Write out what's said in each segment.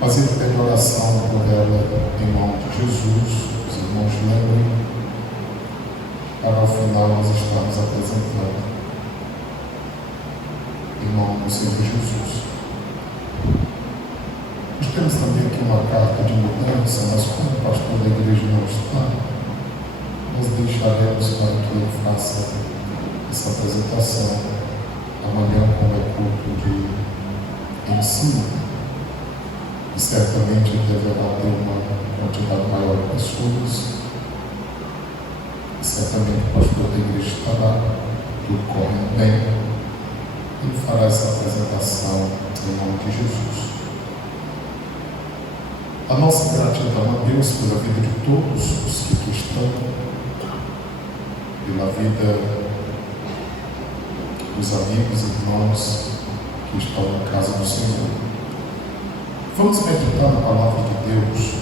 Fazer a oração por ela em nome de Jesus. Os irmãos lembrem, para ao final nós estarmos apresentando em nome do Senhor Jesus. Nós temos também aqui uma carta de mudança, mas como o pastor da igreja não está, nós deixaremos para que ele faça essa apresentação amanhã, como é culto de ensino. E certamente deverá ter uma quantidade maior de pessoas. E certamente o pastor da igreja estará, tudo correndo bem. Ele fará essa apresentação em nome de Jesus. A nossa gratidão a Deus pela vida de todos os que aqui estão, pela vida dos amigos e irmãos que estão na casa do Senhor. Vamos meditar na palavra de Deus,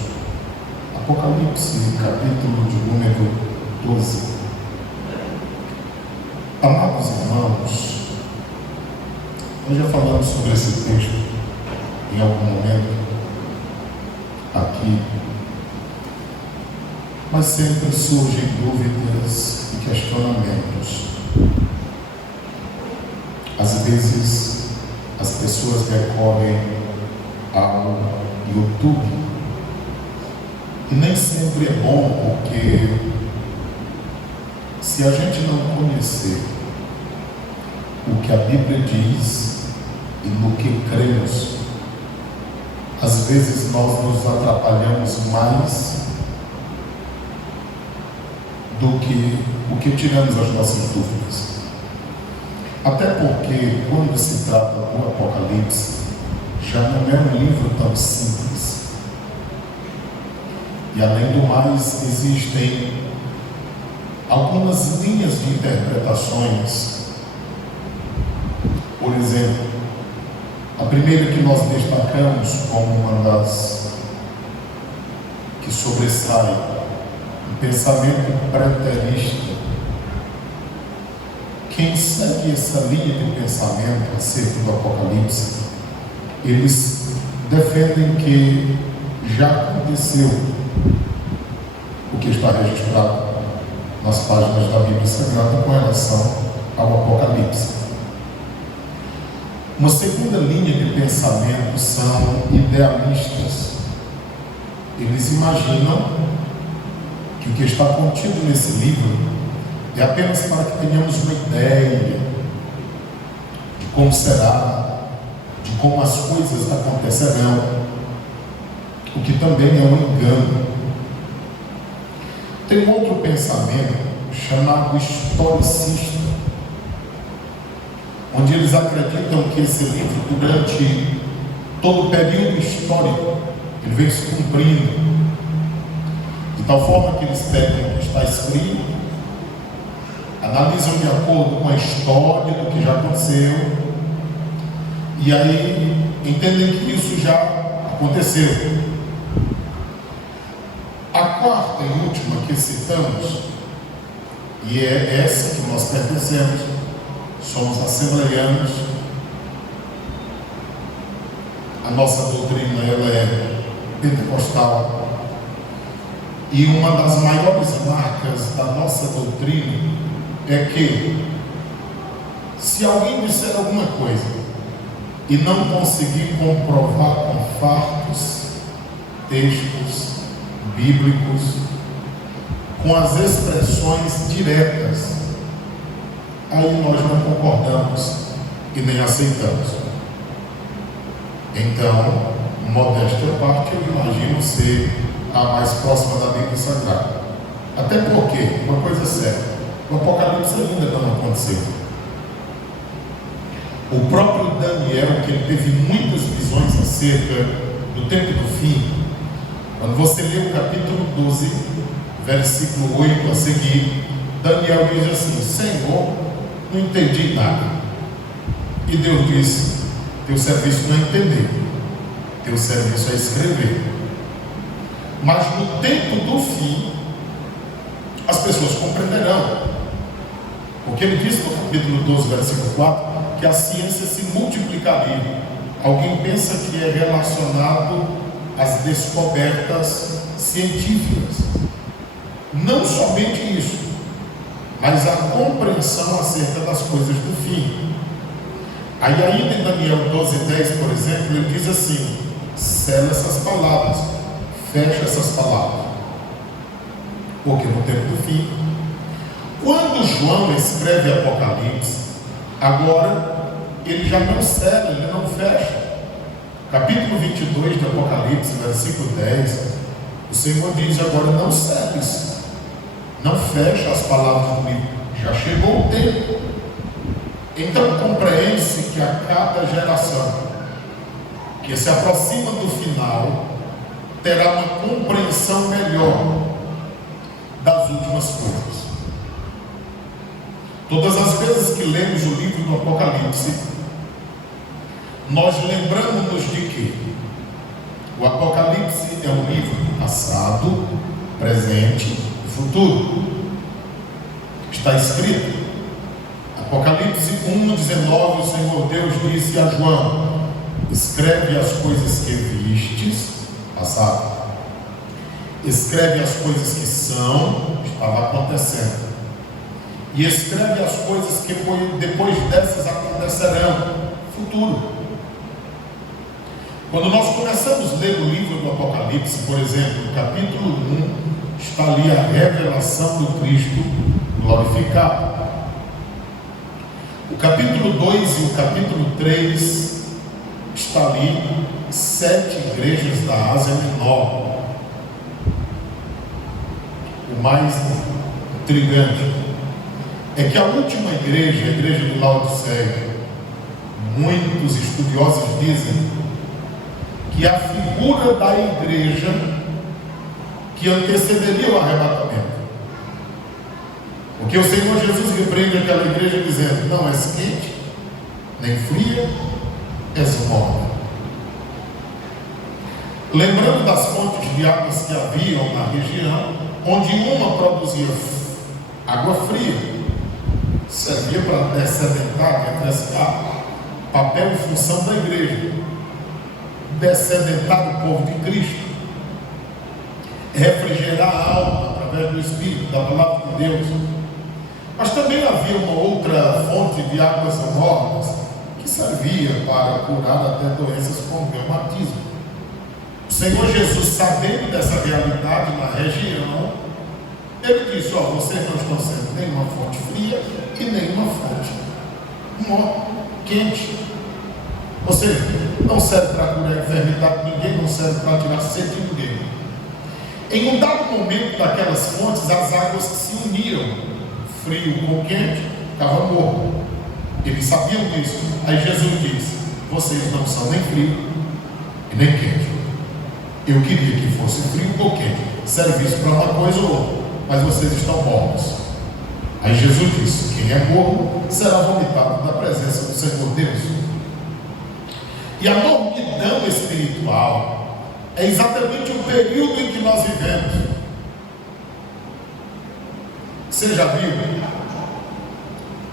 Apocalipse, capítulo de número 12. Amados irmãos, nós já falamos sobre esse texto em algum momento aqui, mas sempre surgem dúvidas e questionamentos. Às vezes as pessoas recorrem ao YouTube e nem sempre é bom, porque se a gente não conhecer o que a Bíblia diz e no que cremos, às vezes nós nos atrapalhamos mais do que o que tiramos as nossas dúvidas. Até porque quando se trata do Apocalipse, já não é um livro tão simples. E além do mais, existem algumas linhas de interpretações. Por exemplo, a primeira que nós destacamos como uma das que sobressai, o pensamento preterista. Quem segue essa linha de pensamento acerca do Apocalipse, eles defendem que já aconteceu o que está registrado nas páginas da Bíblia Sagrada com relação ao Apocalipse. Uma segunda linha de pensamento são idealistas. Eles imaginam que o que está contido nesse livro é apenas para que tenhamos uma ideia de como será, de como as coisas acontecerão, o que também é um engano. Tem um outro pensamento chamado historicista, onde eles acreditam que esse livro, durante todo o período histórico, ele vem se cumprindo, de tal forma que eles pegam o que está escrito, analisam de acordo com a história do que já aconteceu, e aí entendem que isso já aconteceu. A quarta e última que citamos, e é essa que nós pertencemos, somos assembleianos, a nossa doutrina ela é pentecostal, e uma das maiores marcas da nossa doutrina é que, se alguém disser alguma coisa e não conseguir comprovar com fatos, textos bíblicos, com as expressões diretas, aí nós não concordamos e nem aceitamos. Então, modéstia à parte, eu imagino ser a mais próxima da Bíblia Sagrada. Até porque, uma coisa é certa, o Apocalipse ainda não aconteceu. O próprio Daniel, que ele teve muitas visões acerca do tempo do fim, quando você lê o capítulo 12, versículo 8 a seguir, Daniel diz assim: Senhor, não entendi nada. E Deus disse: teu serviço não é entender, teu serviço é escrever. Mas no tempo do fim, as pessoas compreenderão. Porque ele diz no capítulo 12, versículo 4, que a ciência se multiplicaria. Alguém pensa que é relacionado as descobertas científicas. Não somente isso, mas a compreensão acerca das coisas do fim. Aí ainda em Daniel 12:10, por exemplo, ele diz assim: sela essas palavras, fecha essas palavras, porque no tempo do fim, quando João escreve Apocalipse, agora ele já não sela, ele não fecha. Capítulo 22 de Apocalipse, versículo 10, o Senhor diz: agora não seles, não fecha as palavras do livro, já chegou o tempo. Então compreende-se que a cada geração que se aproxima do final terá uma compreensão melhor das últimas coisas. Todas as vezes que lemos o livro do Apocalipse, nós lembramos-nos de que o Apocalipse é um livro passado, presente e futuro. Está escrito, Apocalipse 1:19, o Senhor Deus disse a João: escreve as coisas que vistes, passado. Escreve as coisas que são, estava acontecendo. E escreve as coisas que depois dessas acontecerão, futuro. Quando nós começamos a ler o livro do Apocalipse, por exemplo, no capítulo 1, está ali a revelação do Cristo glorificado. O capítulo 2 e o capítulo 3 está ali 7 igrejas da Ásia Menor. O mais intrigante é que a última igreja, a igreja de Laodiceia, muitos estudiosos dizem que a figura da igreja que antecederia o arrebatamento. Porque o Senhor Jesus repreende aquela igreja dizendo: não és quente, nem fria, és morna. Lembrando das fontes de águas que haviam na região, onde uma produzia água fria, servia para dessedentar, refrescar, papel e função da igreja, dessedentar o povo de Cristo, refrigerar a alma através do Espírito, da palavra de Deus. Mas também havia uma outra fonte de águas mornas que servia para curar até doenças como reumatismo. O Senhor Jesus, sabendo dessa realidade na região, ele disse: ó, vocês não estão sendo nenhuma fonte fria e nenhuma fonte quente. Ou seja, não serve para curar a enfermidade de ninguém, não serve para tirar sede de ninguém. Em um dado momento daquelas fontes, as águas se uniam, frio com quente, ficava morno. Eles sabiam disso. Aí Jesus disse: vocês não são nem frio e nem quente. Eu queria que fosse frio ou quente, serviço para uma coisa ou outra, mas vocês estão mornos. Aí Jesus disse: quem é morno será vomitado da presença do Senhor Deus. E a mornidão espiritual é exatamente o período em que nós vivemos. Você já viu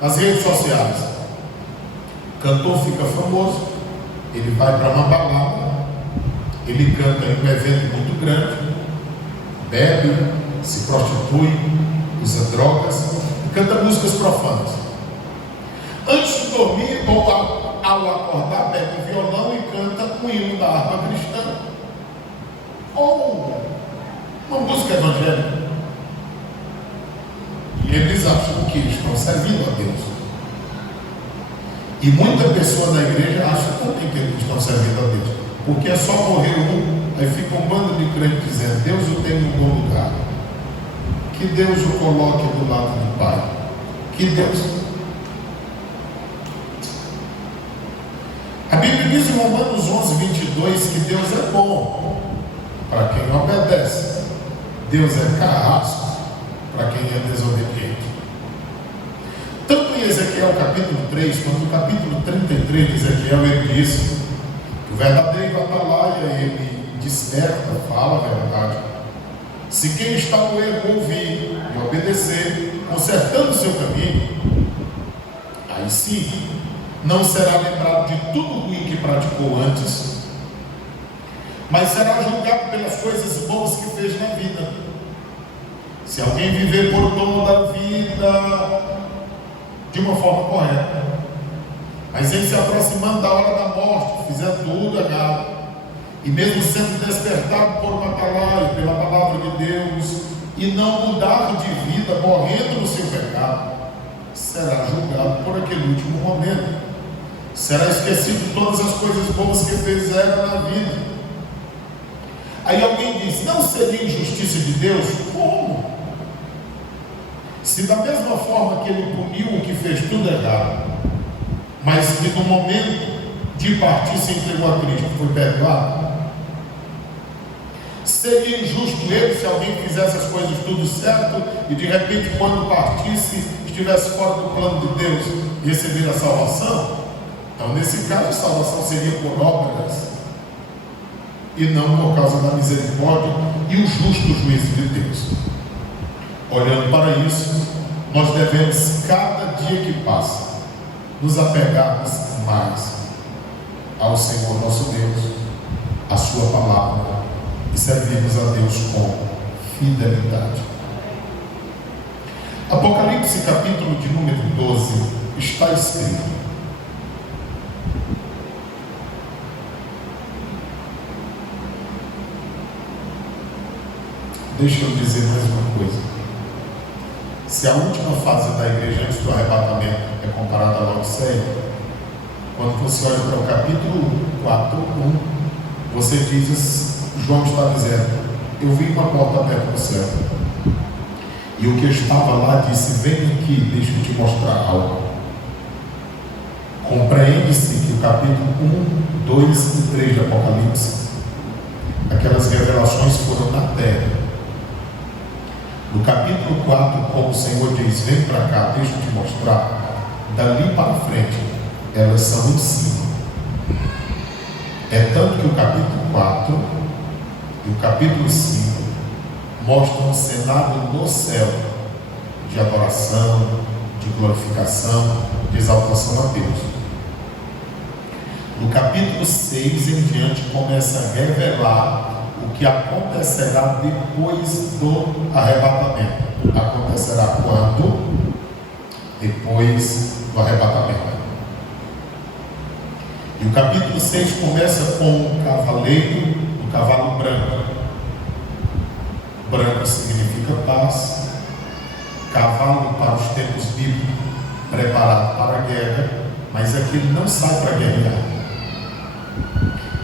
nas redes sociais, o cantor fica famoso, ele vai para uma balada, ele canta em um evento muito grande, bebe, se prostitui, usa drogas e canta músicas profanas. Antes de dormir ou ao acordar, pega o violão e canta o hino da harpa cristã ou uma música evangélica. E eles acham que estão servindo a Deus. E muita pessoa da igreja acha também que eles estão servindo a Deus, porque é só morrer um, aí fica um bando de crentes dizendo: Deus o tem em um bom lugar, que Deus o coloque do lado do Pai, que Deus... A Bíblia diz em Romanos 11:22 que Deus é bom para quem obedece, Deus é carrasco para quem é desobediente. Tanto em Ezequiel capítulo 3, quanto no capítulo 33 de Ezequiel, ele diz que o verdadeiro atalaia, ele desperta, fala a verdade. Se quem está no erro ouvir e obedecer, consertando o seu caminho, aí sim não será lembrado de tudo ruim que praticou antes, mas será julgado pelas coisas boas que fez na vida. Se alguém viver por dono da vida de uma forma correta, mas em se aproximando da hora da morte, fizer tudo errado, e mesmo sendo despertado por uma palavra, pela palavra de Deus, e não mudar de vida, morrendo no seu pecado, será julgado por aquele último momento. Será esquecido todas as coisas boas que fizeram na vida. Aí alguém diz: não seria injustiça de Deus? Como? Se da mesma forma que ele puniu o que fez tudo errado, mas que no momento de partir se entregou a Cristo, foi perdoado, seria injusto ele se alguém fizesse as coisas tudo certo e de repente quando partisse estivesse fora do plano de Deus e receber a salvação? Então nesse caso a salvação seria por obras e não por causa da misericórdia e o justo juízo de Deus. Olhando para isso, nós devemos cada dia que passa nos apegarmos mais ao Senhor nosso Deus, à sua palavra, e servirmos a Deus com fidelidade. Apocalipse capítulo de número 12 está escrito: deixa eu dizer mais uma coisa. Se a última fase da igreja antes do arrebatamento é comparada à Laodiceia, quando você olha para o capítulo 4:1, você diz, João está dizendo: eu vi uma porta aberta no céu, e o que estava lá disse: vem aqui, deixa eu te mostrar algo. Compreende-se que o capítulo 1, 2 e 3 de Apocalipse, aquelas revelações foram na terra. No capítulo 4, como o Senhor diz: vem para cá, deixa eu te mostrar, dali para frente elas são em cima. É tanto que o capítulo 4 e o capítulo 5 mostram um cenário no céu de adoração, de glorificação, de exaltação a Deus. No capítulo 6 em diante começa a revelar o que acontecerá depois do arrebatamento. Acontecerá quando? Depois do arrebatamento. E o capítulo 6 começa com um cavaleiro, um cavalo branco. Branco significa paz. Cavalo para os tempos bíblicos, preparado para a guerra, mas aqui ele não sai para guerrear.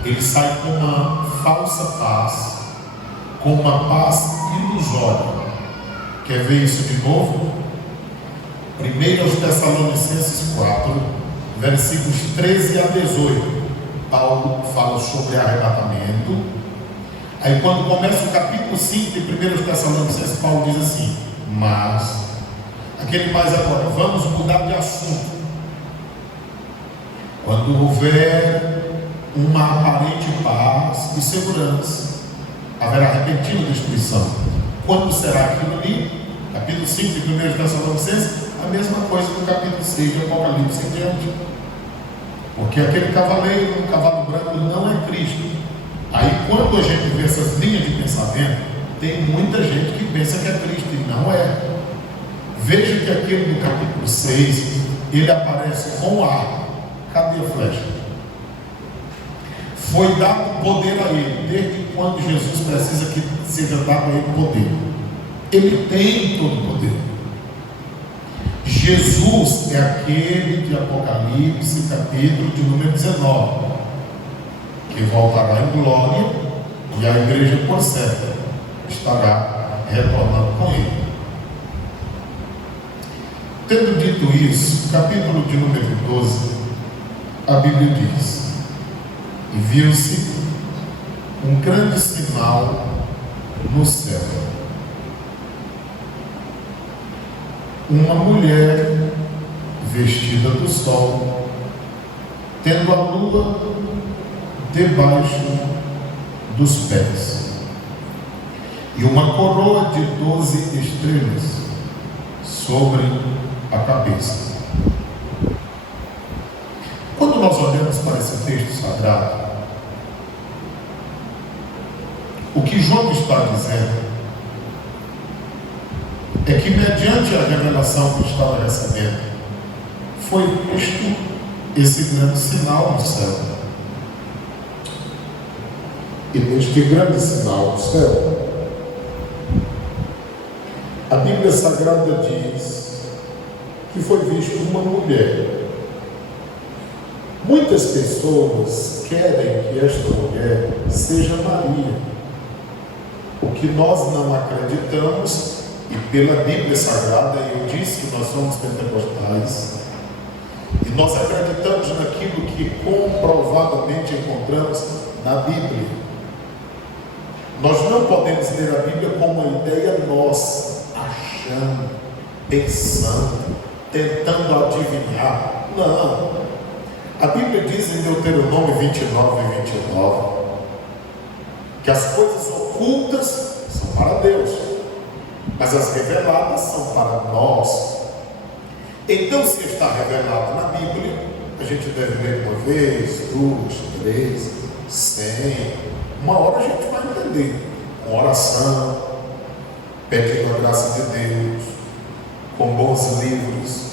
Ele sai com uma falsa paz, com uma paz ilusória. Quer ver isso de novo? 1 aos Tessalonicenses 4, versículos 13 a 18. Paulo fala sobre arrebatamento. Aí quando começa o capítulo 5 de 1 aos Tessalonicenses, Paulo diz assim: mas, aquele mais agora, vamos mudar de assunto. Quando houver uma aparente paz e segurança, haverá repentina destruição. Quando será aquilo ali? Capítulo 5 de 1 Tessalonicenses, a mesma coisa no capítulo 6 de Apocalipse em diante. Porque aquele cavaleiro, um cavalo branco, não é Cristo. Aí quando a gente vê essas linhas de pensamento, tem muita gente que pensa que é Cristo e não é. Veja que aquele no capítulo 6, ele aparece com ar. Cadê a flecha? Foi dado poder a ele. Desde quando Jesus precisa que seja dado a ele poder? Ele tem todo o poder. Jesus é aquele de Apocalipse, capítulo de número 19, que voltará em glória, e a igreja, por certo, estará retornando com ele. Tendo dito isso, capítulo de número 12, a Bíblia diz: e viu-se um grande sinal no céu, uma mulher vestida do sol, tendo a lua debaixo dos pés, e uma coroa de 12 estrelas sobre a cabeça. Quando nós olhamos para esse texto sagrado, O que João está dizendo é que, mediante a revelação que estava recebendo, foi visto esse grande sinal no céu. E neste grande sinal no céu, a Bíblia Sagrada diz que foi visto uma mulher. Muitas pessoas querem que esta mulher seja Maria, o que nós não acreditamos. E pela Bíblia Sagrada, eu disse que nós somos pentecostais, e nós acreditamos naquilo que comprovadamente encontramos na Bíblia. Nós não podemos ler a Bíblia com uma ideia nossa, achando, pensando, tentando adivinhar. Não. A Bíblia diz em Deuteronômio 29:29 que as coisas ocultas são para Deus, mas as reveladas são para nós. Então, se está revelado na Bíblia, a gente deve ler uma vez, 2, 3, 100. Uma hora a gente vai entender, com oração, pedindo a graça de Deus, com bons livros.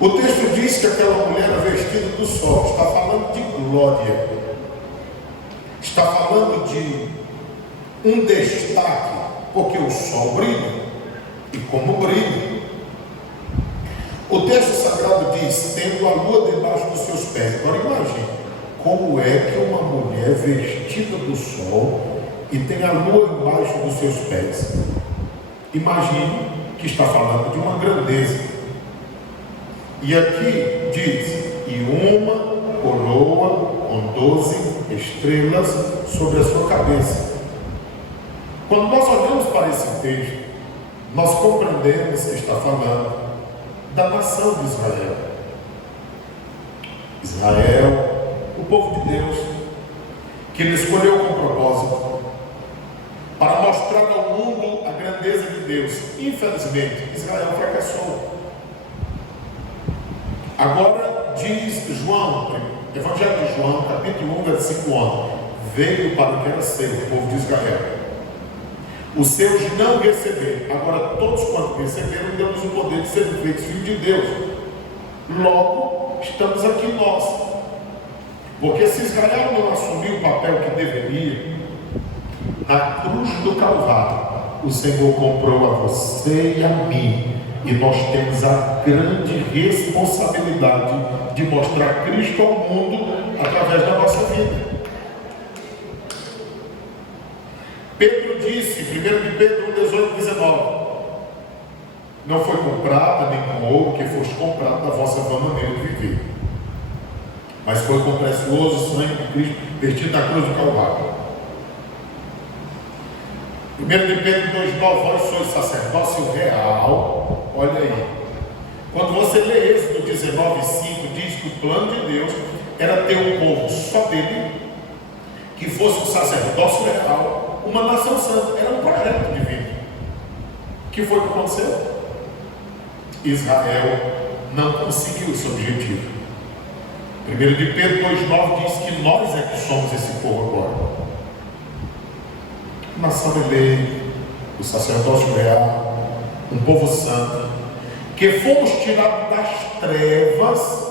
O texto diz que aquela mulher era vestida do sol. Está falando de glória, está falando de um destaque, porque o sol brilha, e como brilha. O texto sagrado diz, tendo a lua debaixo dos seus pés. Agora imagine, como é que uma mulher vestida do sol e tem a lua embaixo dos seus pés? Imagine que está falando de uma grandeza. E aqui diz, e uma coroa com 12 estrelas sobre a sua cabeça. Quando nós olhamos para esse texto, nós compreendemos que está falando da nação de Israel. Israel, o povo de Deus, que ele escolheu com propósito para mostrar ao mundo a grandeza de Deus. Infelizmente, Israel fracassou. Agora diz João, Evangelho de João, capítulo 1, versículo 11: veio para o que era seu, o povo de Israel. Os seus não receberam. Agora todos quanto receberam, deu-nos o poder de ser feitos filhos de Deus. Logo, estamos aqui nós. Porque se Israel não assumiu o papel que deveria, na cruz do Calvário, o Senhor comprou a você e a mim. E nós temos a grande responsabilidade de mostrar Cristo ao mundo através da nossa vida. Pedro disse, 1 de Pedro 18:19: não foi comprada nem com ouro que foste comprado da vossa vã maneira de viver, mas foi com o precioso sangue de Cristo vertido na cruz do Calvário. 1 de Pedro 2:9: vós sois sacerdócio real. Olha aí, quando você lê Êxodo 19:5, diz que o plano de Deus era ter um povo só dele, que fosse um sacerdócio real, uma nação santa. Era um projeto divino. O que foi que aconteceu? Israel não conseguiu esse objetivo. 1 de Pedro 2:9 diz que nós é que somos esse povo agora. Nação eleita, o sacerdócio real, um povo santo, que fomos tirados das trevas,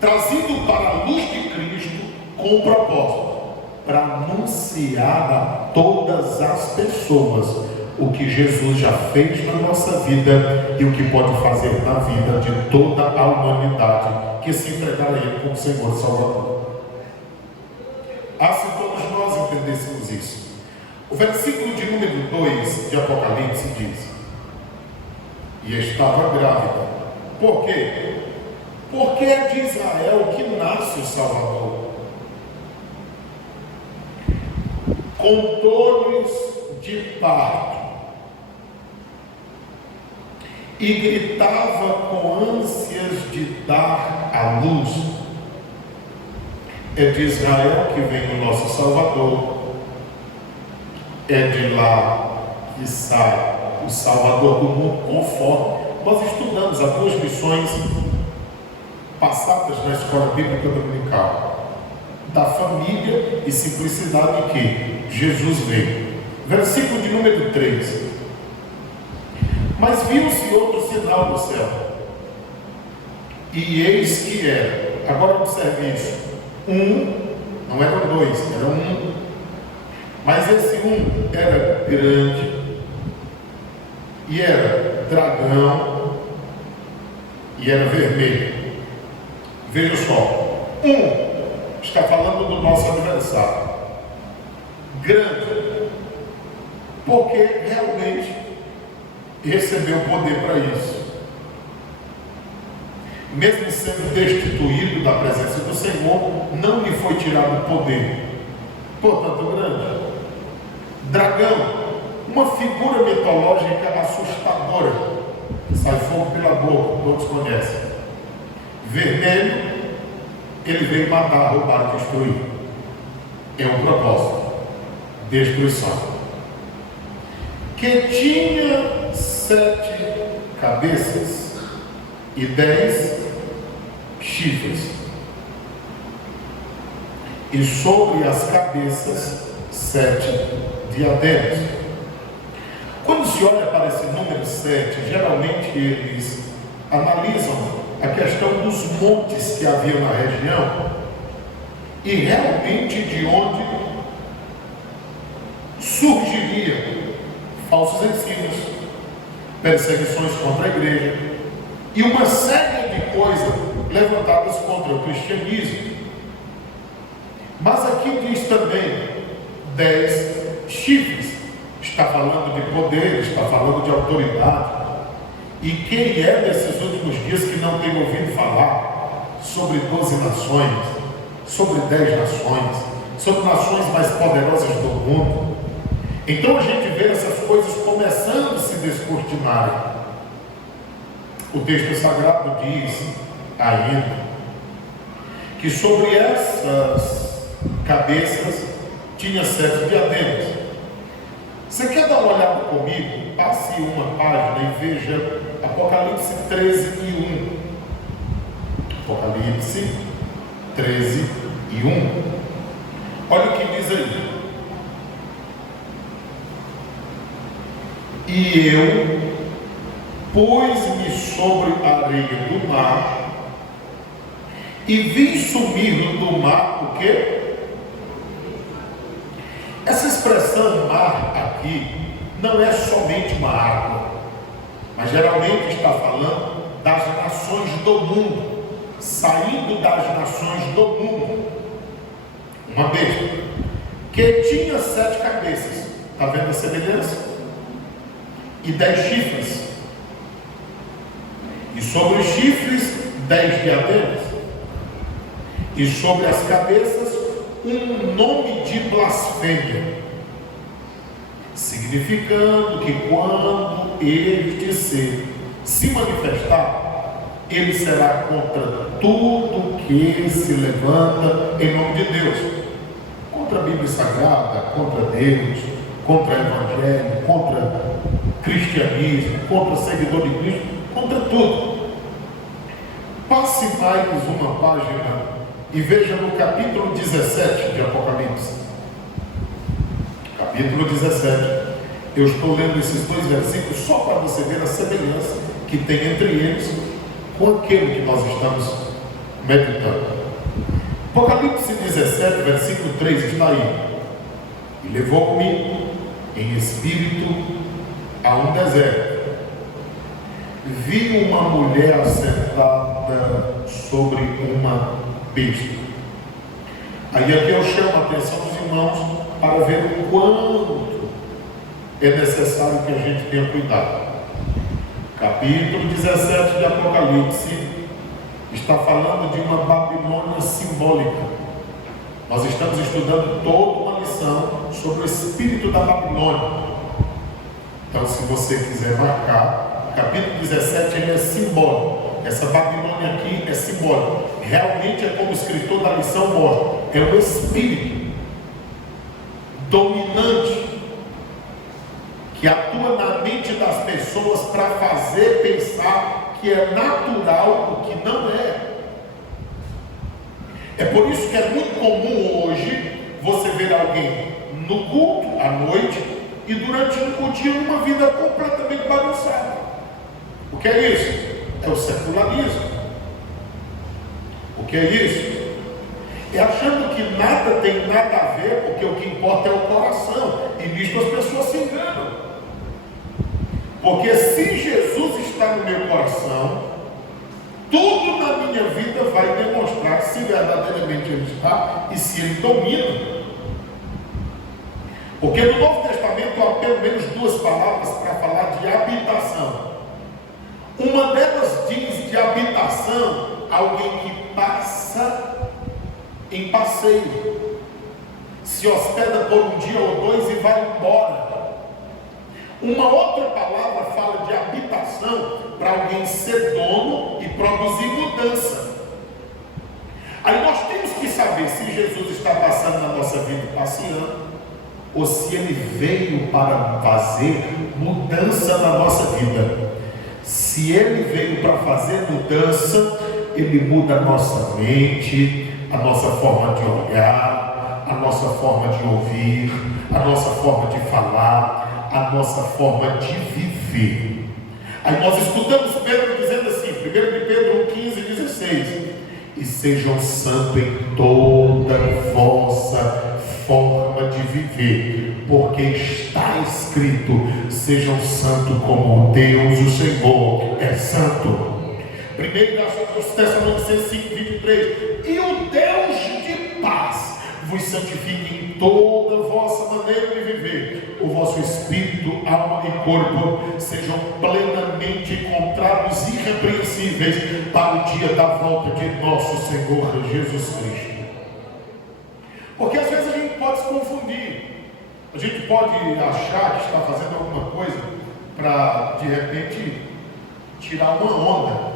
trazidos para a luz de Cristo, com um propósito: para anunciar a todas as pessoas o que Jesus já fez na nossa vida e o que pode fazer na vida de toda a humanidade que se entregar a Ele como Senhor e Salvador. Se todos nós entendêssemos isso. O versículo de número 2 de Apocalipse diz: e estava grávida. Por quê? Porque é de Israel que nasce o Salvador. Com dores de parto, e gritava com ânsias de dar à luz. É de Israel que vem o nosso Salvador. É de lá que sai o Salvador do mundo, conforme nós estudamos as 2 lições passadas na escola bíblica dominical, da família e simplicidade que Jesus veio. Versículo de número 3. Mas viu-se outro sinal no céu, e eis que era, agora observe isso, não eram dois, era um, mas esse era grande, e era dragão, e era vermelho. Veja só, está falando do nosso adversário, grande, porque realmente recebeu poder para isso. Mesmo sendo destituído da presença do Senhor, não lhe foi tirado o poder. Portanto, grande. Dragão, uma figura mitológica assustadora, que sai fogo pela boca, todos conhecem. Vermelho, ele veio matar, roubar, destruir. É um propósito: destruição. Que tinha 7 cabeças e 10 chifres, e sobre as cabeças 7 diademas. Quando se olha para esse número 7, geralmente eles analisam a questão dos montes que havia na região e realmente de onde surgiria falsos ensinos, perseguições contra a igreja e uma série de coisas levantadas contra o cristianismo. Mas aqui diz também 10 chifres, está falando de poder, está falando de autoridade. E quem é desses últimos dias que não tem ouvido falar sobre 12 nações, sobre 10 nações, sobre nações mais poderosas do mundo? Então a gente vê essas coisas começando a se descortinarem. O texto sagrado diz ainda que sobre essas cabeças tinha 7 diademas. Você quer dar uma olhada comigo? Passe uma página e veja Apocalipse 13 e 1. Apocalipse 13 e 1. Olha o que diz aí. E eu pus-me sobre a areia do mar e vi sumir do mar o quê? Essa expressão mar aqui não é somente uma água, mas geralmente está falando das nações do mundo, saindo das nações do mundo. Uma besta que tinha 7 cabeças, está vendo a semelhança? E 10 chifres, e sobre os chifres 10 diademas, e sobre as cabeças um nome de blasfêmia, significando que quando este ser se manifestar, ele será contra tudo que se levanta em nome de Deus, contra a Bíblia Sagrada, contra Deus, contra o Evangelho, contra cristianismo, contra seguidor de Cristo, contra tudo. Passe mais uma página e veja no capítulo 17 de Apocalipse. Capítulo 17. Eu estou lendo esses 2 versículos só para você ver a semelhança que tem entre eles com aquele que nós estamos meditando. Apocalipse 17, versículo 3 está aí. E levou-me em espírito a um deserto. Vi uma mulher sentada sobre uma besta. Aí aqui eu chamo a atenção dos irmãos para ver o quanto é necessário que a gente tenha cuidado. Capítulo 17 de Apocalipse está falando de uma Babilônia simbólica. Nós estamos estudando toda uma lição sobre o espírito da Babilônia. Então, se você quiser marcar, capítulo 17 ele é simbólico. Essa Babilônia aqui é simbólica. Realmente é como o escritor da lição mostra. É o espírito dominante que atua na mente das pessoas para fazer pensar que é natural o que não é. É por isso que é muito comum hoje você ver alguém no culto, à noite, e durante o dia uma vida completamente bagunçada. O que é isso? É o secularismo. O que é isso? É achando que nada tem nada a ver, porque o que importa é o coração. E nisso as pessoas se enganam. Porque se Jesus está no meu coração, tudo na minha vida vai demonstrar se verdadeiramente Ele está e se Ele domina. Porque no Novo Testamento há pelo menos duas palavras para falar de habitação. Uma delas diz de habitação, alguém que passa em passeio, se hospeda por um dia ou dois e vai embora. Uma outra palavra fala de habitação para alguém ser dono e produzir mudança. Aí nós temos que saber se Jesus está passando na nossa vida passeando, ou se Ele veio para fazer mudança na nossa vida. Se Ele veio para fazer mudança, Ele muda a nossa mente, a nossa forma de olhar, a nossa forma de ouvir, a nossa forma de falar, a nossa forma de viver. Aí nós escutamos Pedro dizendo assim, 1 de Pedro 1,15-16: e sejam santos em toda vossa forma de viver, porque está escrito: sejam santos como Deus, o Senhor, é santo. 1 Tessalonicenses 5,23: e o Deus de paz vos santifique em toda a vossa maneira de viver, o vosso espírito, alma e corpo sejam plenamente encontrados irrepreensíveis para o dia da volta de nosso Senhor Jesus Cristo. Porque às vezes a gente pode se confundir, a gente pode achar que está fazendo alguma coisa para de repente tirar uma onda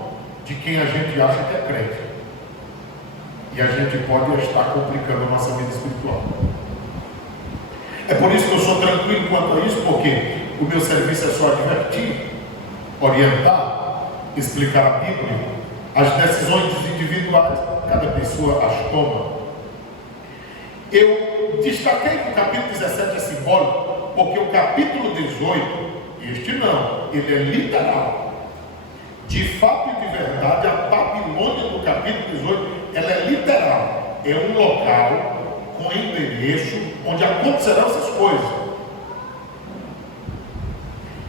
de quem a gente acha que é crente. E a gente pode estar complicando a nossa vida espiritual. É por isso que eu sou tranquilo quanto a isso, porque o meu serviço é só advertir, orientar, explicar a Bíblia. As decisões individuais, cada pessoa as toma. Eu destaquei que o capítulo 17 é simbólico, porque o capítulo 18, este não, ele é literal. De fato e de verdade, a Babilônia do capítulo 18, ela é literal. É um local com endereço onde acontecerão essas coisas.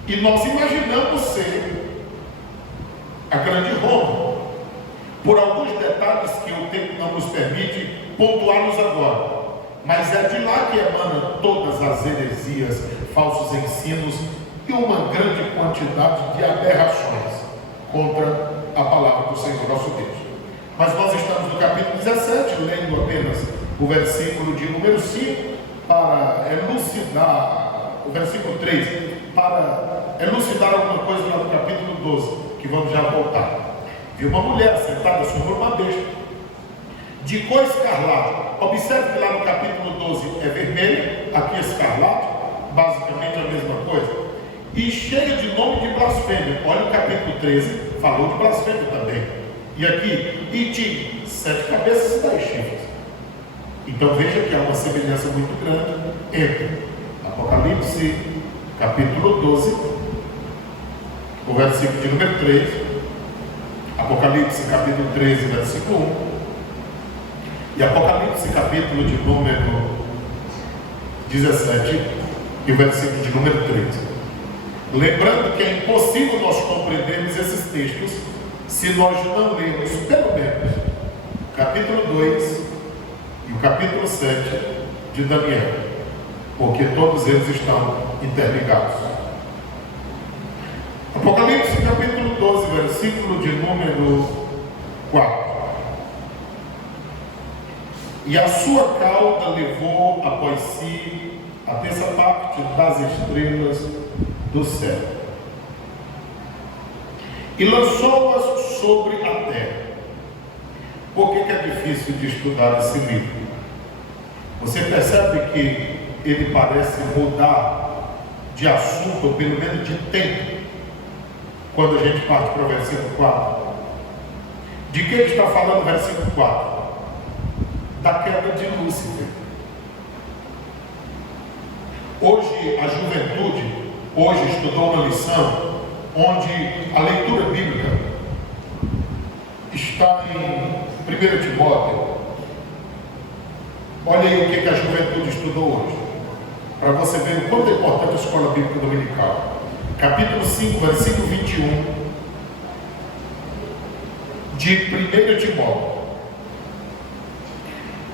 E nós imaginamos ser a grande Roma, por alguns detalhes que o tempo não nos permite pontuá-los agora. Mas é de lá que emanam todas as heresias, falsos ensinos e uma grande quantidade de aberrações contra a palavra do Senhor nosso Deus. Mas nós estamos no capítulo 17, lendo apenas o versículo de número 5 para elucidar, o versículo 3, para elucidar alguma coisa lá no capítulo 12, que vamos já voltar. Viu uma mulher sentada sobre uma besta, de cor escarlate. Observe que lá no capítulo 12 é vermelho, aqui é escarlate, basicamente a mesma coisa. E cheia de nome de blasfêmia. Olha o capítulo 13, falou de blasfêmia também. E aqui, e tinha 7 cabeças e 10 chifres. Então veja que há uma semelhança muito grande entre Apocalipse capítulo 12, o versículo de número 3, Apocalipse capítulo 13, versículo 1, e Apocalipse capítulo de número 17 e o versículo de número 13. Lembrando que é impossível nós compreendermos esses textos se nós não lermos pelo menos o capítulo 2 e o capítulo 7 de Daniel, porque todos eles estão interligados. Apocalipse capítulo 12, versículo de número 4. E a sua cauda levou após si a terça parte das estrelas do céu e lançou-as sobre a terra. Por que é difícil de estudar esse livro? Você percebe que ele parece mudar de assunto, ou pelo menos de tempo, quando a gente parte para o versículo 4. De que ele está falando o versículo 4? Da queda de Lúcifer. Hoje a juventude, estudou uma lição onde a leitura bíblica está em 1 Timóteo. Olha aí o que a juventude estudou hoje, para você ver o quanto é importante a escola bíblica dominical. Capítulo 5, versículo 21 de 1 Timóteo.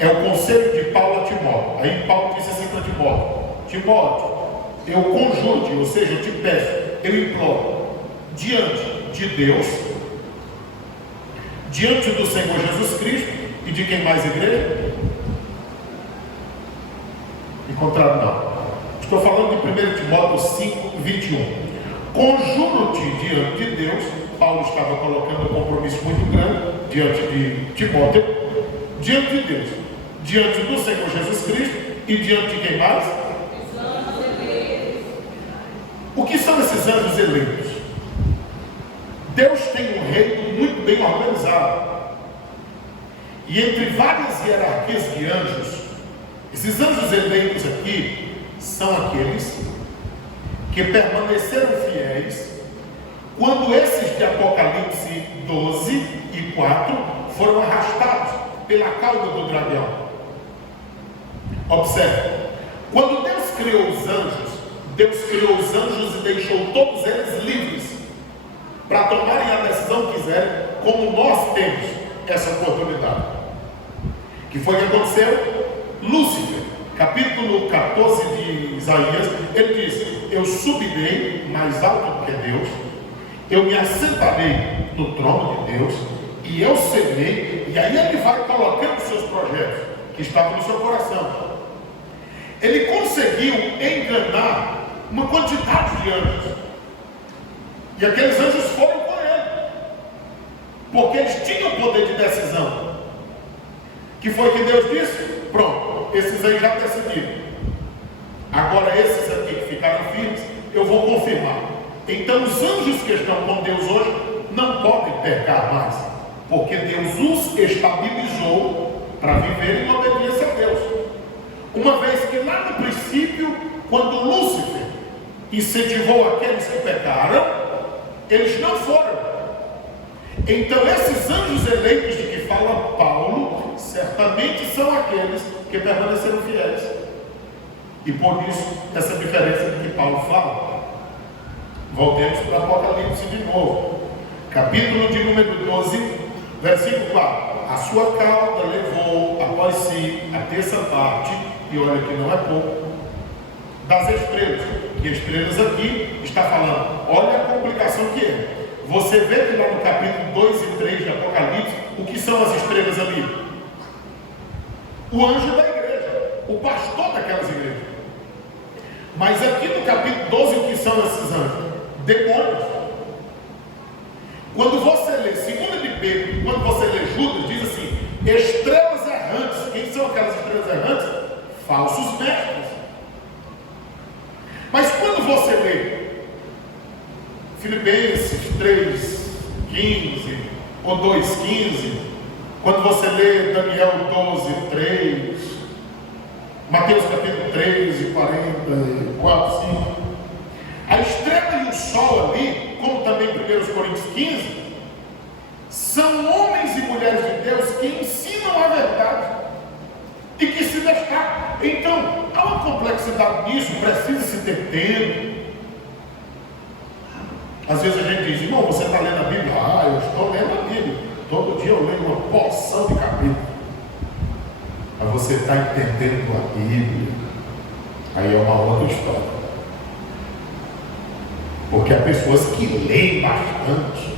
É o conselho de Paulo a Timóteo. Aí Paulo disse assim para Timóteo: Timóteo, eu conjuro-te, ou seja, eu te peço, eu imploro, diante de Deus, diante do Senhor Jesus Cristo e de quem mais, igreja? Encontraram não. Estou falando de 1 Timóteo 5, 21. Conjuro-te diante de Deus. Paulo estava colocando um compromisso muito grande diante de Timóteo, diante de Deus, diante do Senhor Jesus Cristo e diante de quem mais? O que são esses anjos eleitos? Deus tem um reino muito bem organizado, e entre várias hierarquias de anjos, esses anjos eleitos aqui são aqueles que permaneceram fiéis quando esses de Apocalipse 12 e 4 foram arrastados pela cauda do dragão. Observe, quando Deus criou os anjos e deixou todos eles livres para tomarem a decisão que quiserem, como nós temos essa oportunidade. Que foi o que aconteceu? Lúcifer, capítulo 14 de Isaías, ele diz: eu subirei mais alto do que Deus, eu me assentarei no trono de Deus, e eu serei. E aí ele vai colocando os seus projetos que estavam no seu coração. Ele conseguiu enganar uma quantidade de anjos, e aqueles anjos foram com ele, porque eles tinham poder de decisão. Que foi que Deus disse? Pronto, esses aí já decidiram. Agora esses aqui que ficaram firmes, eu vou confirmar. Então os anjos que estão com Deus hoje não podem pecar mais, porque Deus os estabilizou para viver em obediência a Deus. Uma vez que lá no princípio, quando Lúcifer incentivou aqueles que pecaram, eles não foram. Então esses anjos eleitos de que fala Paulo, certamente são aqueles que permaneceram fiéis. E por isso, essa diferença de que Paulo fala. Voltemos para o Apocalipse de novo. Capítulo de número 12, versículo 4. A sua cauda levou após si a terça parte, e olha que não é pouco, das estrelas. E estrelas aqui está falando, olha a complicação que é. Você vê que lá no capítulo 2 e 3 de Apocalipse, o que são as estrelas ali? O anjo da igreja, o pastor daquelas igrejas. Mas aqui no capítulo 12, o que são esses anjos? Demônios. Quando você lê 2 de Pedro, quando você lê Judas, diz assim: estrelas errantes. Quem são aquelas estrelas errantes? Falsos mestres. Mas quando você lê Filipenses 3:15 ou 2:15, quando você lê Daniel 12:3, Mateus capítulo 3 e 44, 5, a estrela e o sol ali, como também 1 Coríntios 15, são homens e mulheres de Deus que ensinam a verdade e que se destacam. Então, há uma complexidade nisso, precisa se ter tempo. Às vezes a gente diz: irmão, você está lendo a Bíblia? Ah, eu estou lendo a Bíblia. Todo dia eu leio uma porção de capítulos. Mas você está entendendo a Bíblia? Aí é uma outra história. Porque há pessoas que leem bastante.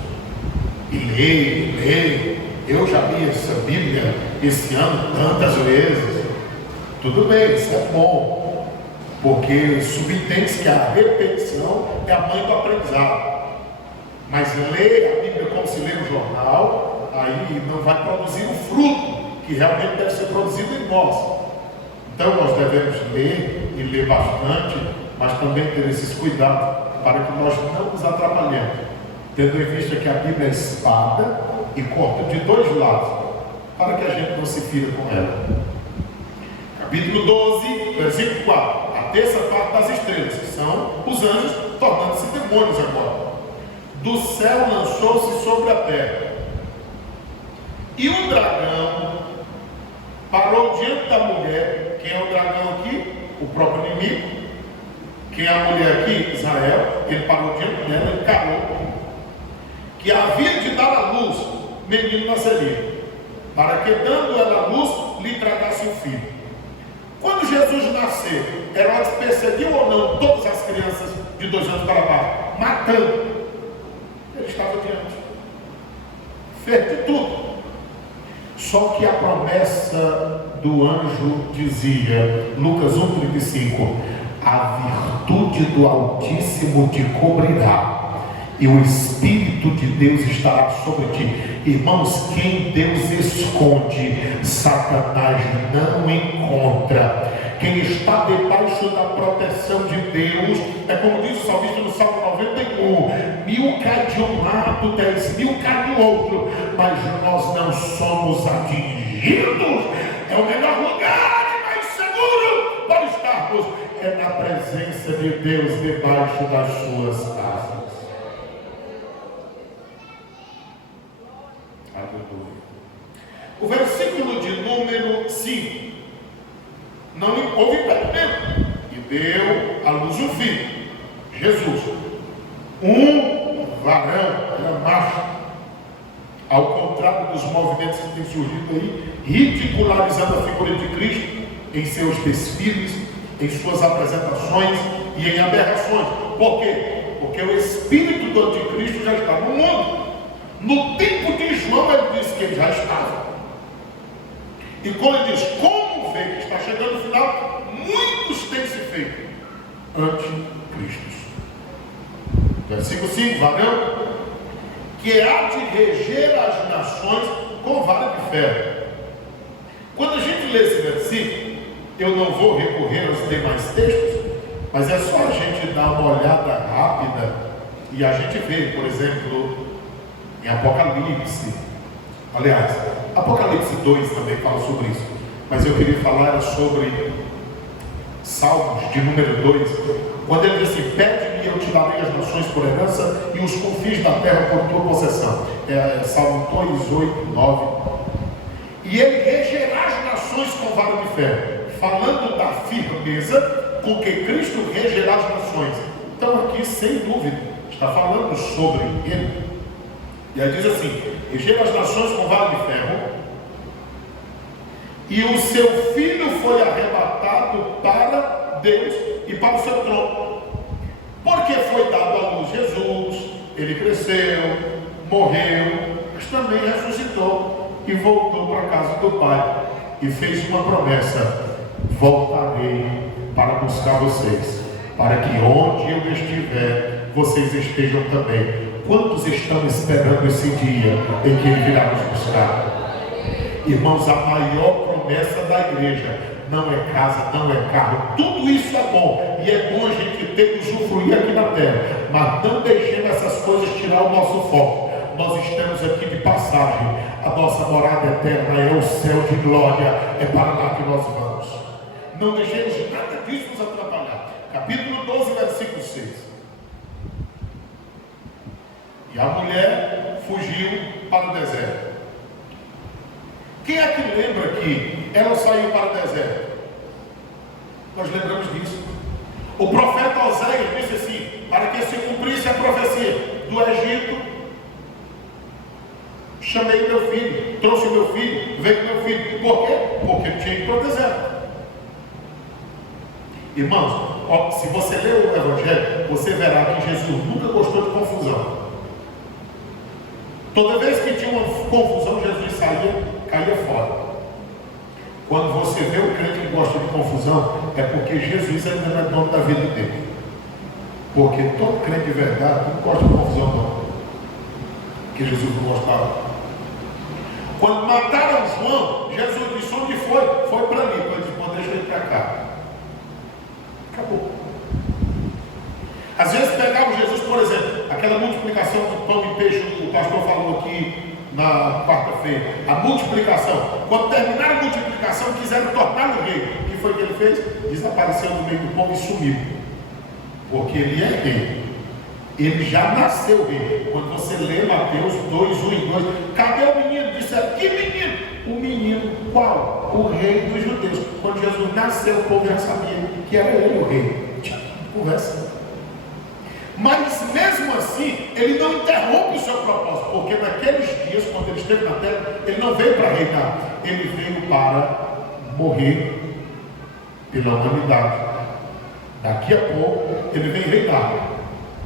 E leem. Eu já li essa Bíblia esse ano tantas vezes. Tudo bem, isso é bom. Porque subentende-se que a repetição é a mãe do aprendizado. Mas ler a Bíblia como se lê no jornal, aí não vai produzir o fruto que realmente deve ser produzido em nós. Então nós devemos ler e ler bastante, mas também ter esses cuidados para que nós não nos atrapalhemos, tendo em vista que a Bíblia é espada e corta de dois lados, para que a gente não se fira com ela. Capítulo 12, versículo 4. A terça parte das estrelas, que são os anjos tornando-se demônios agora. Do céu lançou-se sobre a terra. E o dragão parou diante da mulher. Quem é o dragão aqui? O próprio inimigo. Quem é a mulher aqui? Israel. Ele parou diante dela, encarou que havia de dar à luz menino nasceria, para que, dando ela a luz, lhe tragasse o filho. Quando Jesus nasceu, Herodes perseguiu ou não todas as crianças de 2 anos para baixo, matando. Ele estava diante, fez de tudo. Só que a promessa do anjo dizia, Lucas 1,35: a virtude do Altíssimo te cobrirá, e o Espírito de Deus estará sobre ti. Irmãos, quem Deus esconde, Satanás não encontra. Quem está debaixo da proteção de Deus, é como diz o salmista no Salmo 91: 1000 cai de um lado, 10.000 cai do outro, mas nós não somos atingidos. É o melhor lugar e mais seguro para estarmos, é na presença de Deus, debaixo das suas casas. O versículo de número 5: não houve impedimento, e deu à luz um filho, Jesus, um varão, era macho. Ao contrário dos movimentos que têm surgido aí, ridicularizando a figura de Cristo em seus desfiles, em suas apresentações e em aberrações. Por quê? Porque o espírito do anticristo já está no mundo. No tempo de João, ele disse que ele já estava. E quando ele diz como vê que está chegando o final, muitos têm se feito anticristos. Versículo 5: varão que há de reger as nações com vara de ferro. Quando a gente lê esse versículo, eu não vou recorrer aos demais textos, mas é só a gente dar uma olhada rápida e a gente vê, por exemplo, em Apocalipse. Aliás, Apocalipse 2 também fala sobre isso, mas eu queria falar sobre Salmos de número 2, quando ele diz assim: pede-me e eu te darei as nações por herança e os confins da terra por tua possessão. Salmo 2, 8, 9. E ele regerá as nações com vara de ferro, falando da firmeza com que Cristo regerá as nações. Então aqui, sem dúvida, está falando sobre ele. E aí diz assim: regera as nações com vara de ferro, e o seu filho foi arrebatado para Deus e para o seu trono. Porque foi dado à luz Jesus, ele cresceu, morreu, mas também ressuscitou e voltou para a casa do Pai e fez uma promessa: voltarei para buscar vocês, para que onde eu estiver, vocês estejam também. Quantos estão esperando esse dia em que ele virá nos buscar? Irmãos, a maior promessa da igreja não é casa, não é carro. Tudo isso é bom, e é bom a gente ter que usufruir aqui na terra, mas não deixemos essas coisas tirar o nosso foco. Nós estamos aqui de passagem. A nossa morada eterna é o céu de glória, é para lá que nós vamos. Não deixemos nada disso nos atrapalhar. Capítulo 12, versículo 6. E a mulher fugiu para o deserto. Quem é que lembra que ela saiu para o deserto? Nós lembramos disso. O profeta Oséias disse assim: para que se cumprisse a profecia do Egito, chamei meu filho, trouxe meu filho, veio com meu filho. Por quê? Porque ele tinha ido para o deserto. Irmãos, se você ler o Evangelho, você verá que Jesus nunca gostou de confusão. Toda vez que tinha uma confusão, Jesus saía, caía fora. Quando você vê o crente que gosta de confusão, é porque Jesus ainda não é dono da vida dele. Porque todo crente de verdade não gosta de confusão, não. Porque Jesus não gostava. Quando mataram João, Jesus disse: onde foi? Foi para ali. Ele disse: deixa ele para cá. Acabou. Às vezes pegavam Jesus, por exemplo, aquela multiplicação do pão e peixe, o pastor falou aqui na quarta-feira, a multiplicação. Quando terminaram a multiplicação, quiseram tornar o rei. O que foi que ele fez? desapareceu do meio do povo e sumiu. Porque ele é rei. Ele já nasceu rei. Quando você lê Mateus 2, 1 e 2, cadê o menino? Disse, que menino? O menino qual? O rei dos judeus. Quando Jesus nasceu, o povo já sabia que era ele o rei. Conversa. Mas mesmo assim, ele não interrompe o seu propósito, porque naqueles dias, quando ele esteve na terra, ele não veio para reinar, ele veio para morrer pela humanidade. Daqui a pouco ele vem reinar,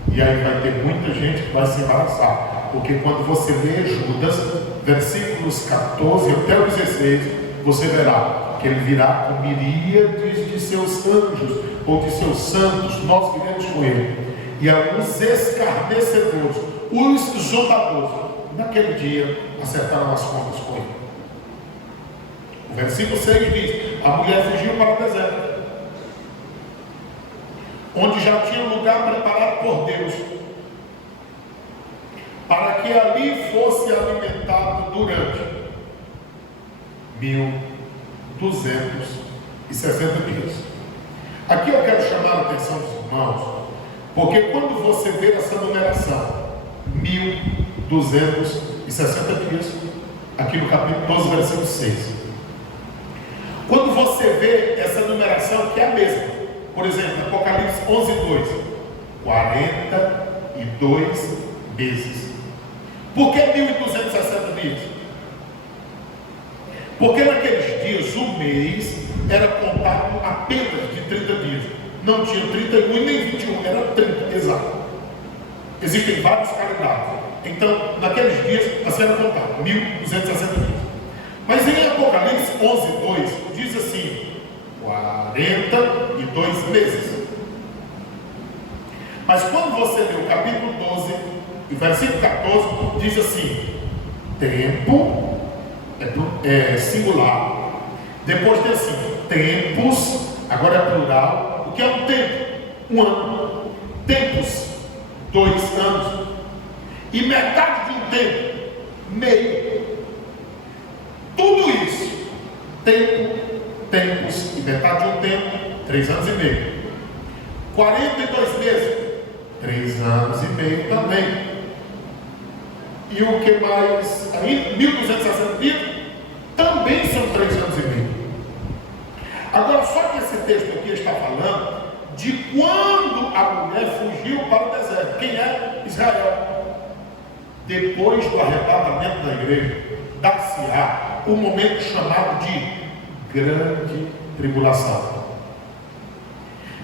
e aí vai ter muita gente que vai se embaraçar, porque quando você lê Judas, versículos 14 até o 16, você verá que ele virá com miríades de seus anjos ou de seus santos, nós iremos com ele. E alguns escarnecedores, os zombadores, naquele dia acertaram as contas com ele. O versículo 6 diz: a mulher fugiu para o deserto, onde já tinha um lugar preparado por Deus, para que ali fosse alimentado durante 1260 dias. Aqui eu quero chamar a atenção dos irmãos, porque quando você vê essa numeração, 1260 dias, aqui no capítulo 12, versículo 6. Quando você vê essa numeração, que é a mesma, por exemplo, Apocalipse 11, 2, 42 meses. Por que 1260 dias? Porque naqueles dias o mês era contado apenas de 30 dias. Não tinha 31 e nem 21, era 30, exato. Existem vários calendários. Então, naqueles dias, assim era contado, 1260 dias. Mas em Apocalipse 11, 2, diz assim, 42 meses. Mas quando você lê o capítulo 12, e versículo 14, diz assim, tempo, é singular, depois tem assim, tempos, agora é plural. O que é um tempo? Um ano. Tempos, 2 anos. E metade de um tempo, meio. Tudo isso, tempo, tempos, e metade de um tempo, 3 anos e meio. 42 meses, 3 anos e meio também. E o que mais? Aí, 1260 dias, também são 3 anos e meio. Agora, só que esse texto aqui está falando de quando a mulher fugiu para o deserto. Quem é? Israel. Depois do arrebatamento da igreja, dar-se-á o momento chamado de grande tribulação,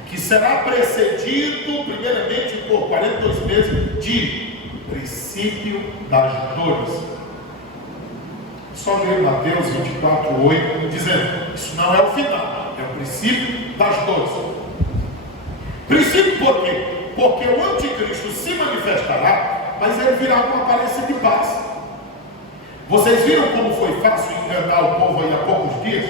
que será precedido, primeiramente, por 42 meses de princípio das dores. Só ler Mateus 24, 8, dizendo, isso não é o final, é o princípio das dores. Princípio por quê? Porque o anticristo se manifestará, mas ele virá com aparência de paz. Vocês viram como foi fácil enganar o povo aí há poucos dias?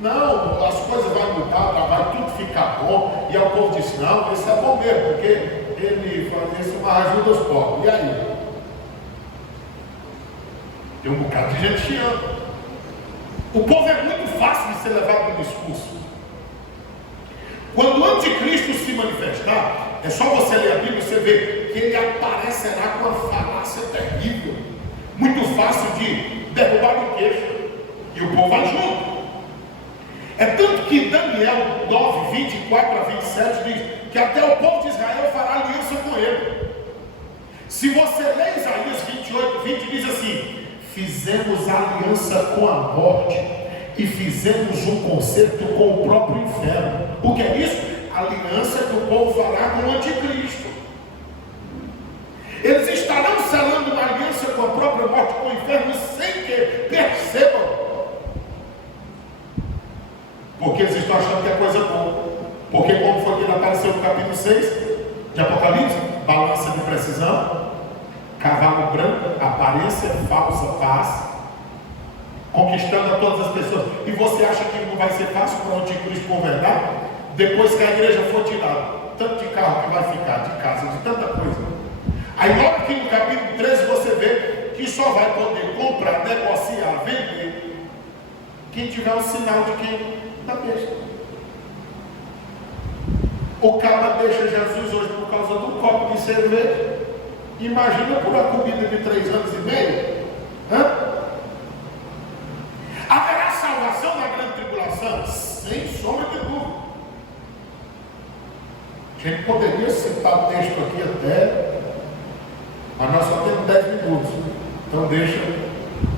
Não, as coisas vão mudar, vai tudo ficar bom. E aí o povo disse, não, isso é bom mesmo, porque ele faz isso, mas ajuda os pobres. E aí? Tem um bocado de gente que ama. O povo é muito fácil de ser levado no discurso. Quando o anticristo se manifestar, é só você ler a Bíblia e você ver que ele aparecerá com uma falácia terrível, muito fácil de derrubar no queixo, e o povo vai junto. É tanto que Daniel 9, 24 a 27 diz que até o povo de Israel fará aliança com ele. Se você ler Isaías 28, 20, diz assim, fizemos aliança com a morte e fizemos um concerto com o próprio inferno. O que é isso? Aliança que o povo fará com o anticristo. Eles estarão selando uma aliança com a própria morte, com o inferno, sem que percebam. Porque eles estão achando que é coisa boa. Porque como foi que ele apareceu no capítulo 6 de Apocalipse? Balança de precisão, cavalo branco, aparência falsa, paz, conquistando a todas as pessoas. E você acha que não vai ser fácil para o anticristo governar? Depois que a igreja for tirada, tanto de carro que vai ficar, de casa, de tanta coisa. Aí logo aqui no capítulo 13 você vê que só vai poder comprar, negociar, vender quem tiver o sinal de quem? Da besta. O cara deixa Jesus hoje por causa do copo de cerveja. Imagina por uma comida de 3 anos e meio. Haverá salvação na grande tribulação? Sem sombra de dúvida. A gente poderia citar o texto aqui até, mas nós só temos 10 minutos. Então deixa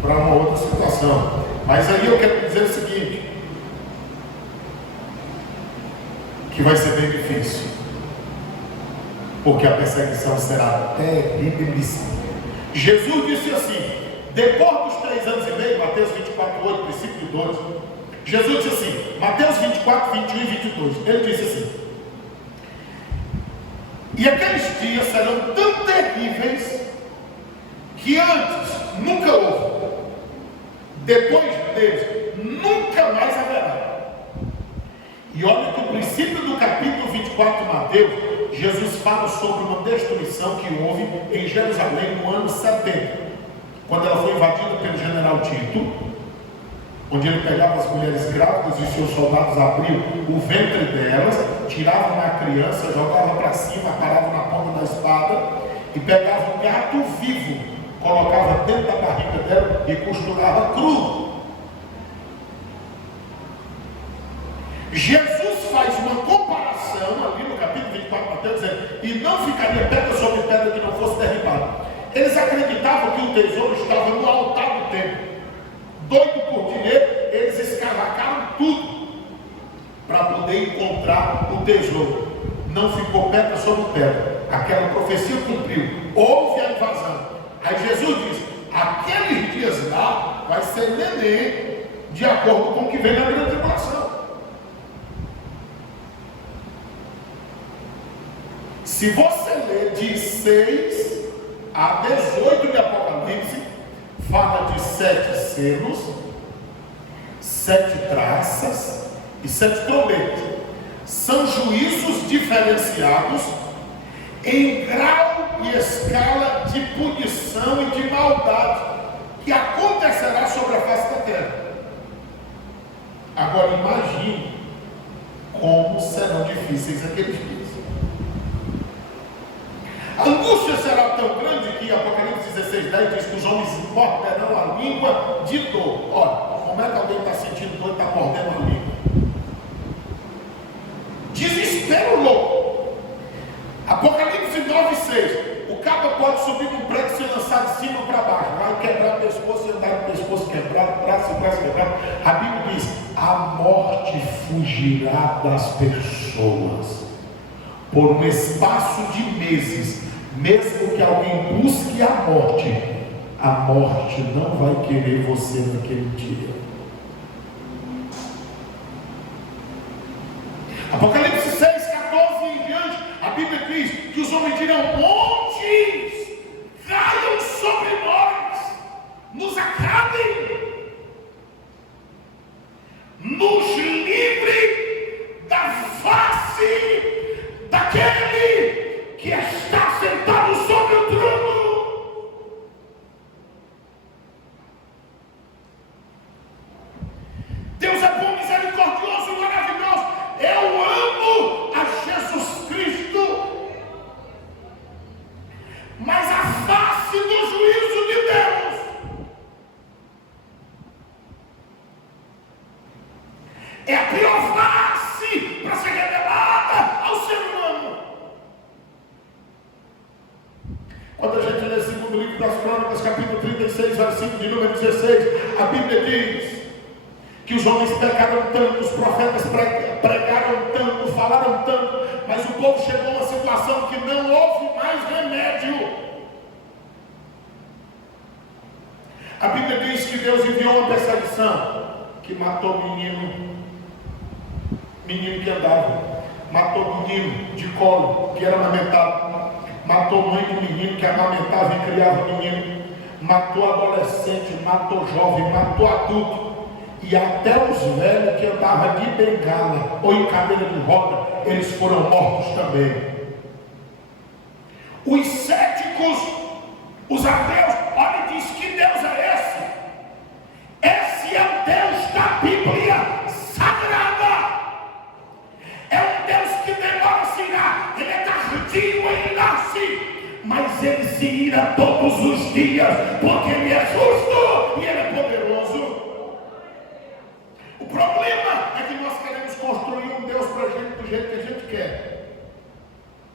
para uma outra situação. Mas aí eu quero dizer o seguinte, que vai ser bem difícil, porque a perseguição será terrívelíssima. Jesus disse assim, depois dos 3 anos e meio, Mateus 24, 8, princípio 12, Jesus disse assim, Mateus 24, 21 e 22, ele disse assim, e aqueles dias serão tão terríveis, que antes nunca houve, depois deles nunca mais haverá. E olha que o princípio do capítulo 24 de Mateus, Jesus fala sobre uma destruição que houve em Jerusalém no ano 70, quando ela foi invadida pelo general Tito, onde ele pegava as mulheres grávidas e seus soldados abriam o ventre delas, tiravam a criança, jogavam para cima, paravam na ponta da espada e pegavam um gato vivo, colocava dentro da barriga dela e costurava cru. Jesus faz uma comparação ali no capítulo 24 de Mateus, dizendo, e não ficaria pedra sobre pedra que não fosse derribada. Eles acreditavam que o tesouro estava no altar do templo. Doido por dinheiro, eles escavacaram tudo para poder encontrar o tesouro. Não ficou pedra sobre pedra. Aquela profecia cumpriu. Houve a invasão. Aí Jesus diz, aqueles dias lá vai ser neném, de acordo com o que vem na grande tribulação. Se você ler de 6 a 18 de Apocalipse, fala de 7 selos, 7 traças e 7 trombetas. São juízos diferenciados em grau e escala de punição e de maldade que acontecerá sobre a face da terra. Agora imagine como serão difíceis aqueles dias. A angústia será tão grande que Apocalipse 16:10 diz que os homens morderão a língua de dor. Olha, como é que alguém está sentindo dor e está mordendo a língua? Desespero louco. Apocalipse 9:6. O cabo pode subir num prédio e ser lançado de cima para baixo. Vai quebrar o pescoço e andar com o pescoço quebrado, braço quebrado. A Bíblia diz, a morte fugirá das pessoas por um espaço de meses. Mesmo que alguém busque a morte não vai querer você naquele dia. Apocalipse 6:14 em diante, a Bíblia diz que os homens dirão, montes caiam sobre nós, nos acabem, nos livre da face daquele que está sentado sobre o trono. Deus é bom, misericordioso e maravilhoso. Eu amo a Jesus Cristo, mas a face do juízo de Deus é a pior face para ser revelada ao ser humano. Quando a gente lê o segundo livro das Crônicas, capítulo 36, versículo de número 16, a Bíblia diz que os homens pecaram tanto, os profetas pregaram tanto, falaram tanto, mas o povo chegou a uma situação que não houve mais remédio. A Bíblia diz que Deus enviou uma perseguição que matou menino que andava, matou menino de colo que era amamentado, matou mãe de menino que amamentava e criava menino, matou adolescente, matou jovem, matou adulto, e até os velhos que andavam de bengala ou em cadeira de roda, eles foram mortos também. Os céticos, os ateus, olha, diz que Deus é esse? Esse é o Deus da Bíblia Sagrada. É um Deus que demora a se face, mas ele se ira todos os dias, porque ele é justo e ele é poderoso. O problema é que nós queremos construir um Deus para a gente do jeito que a gente quer.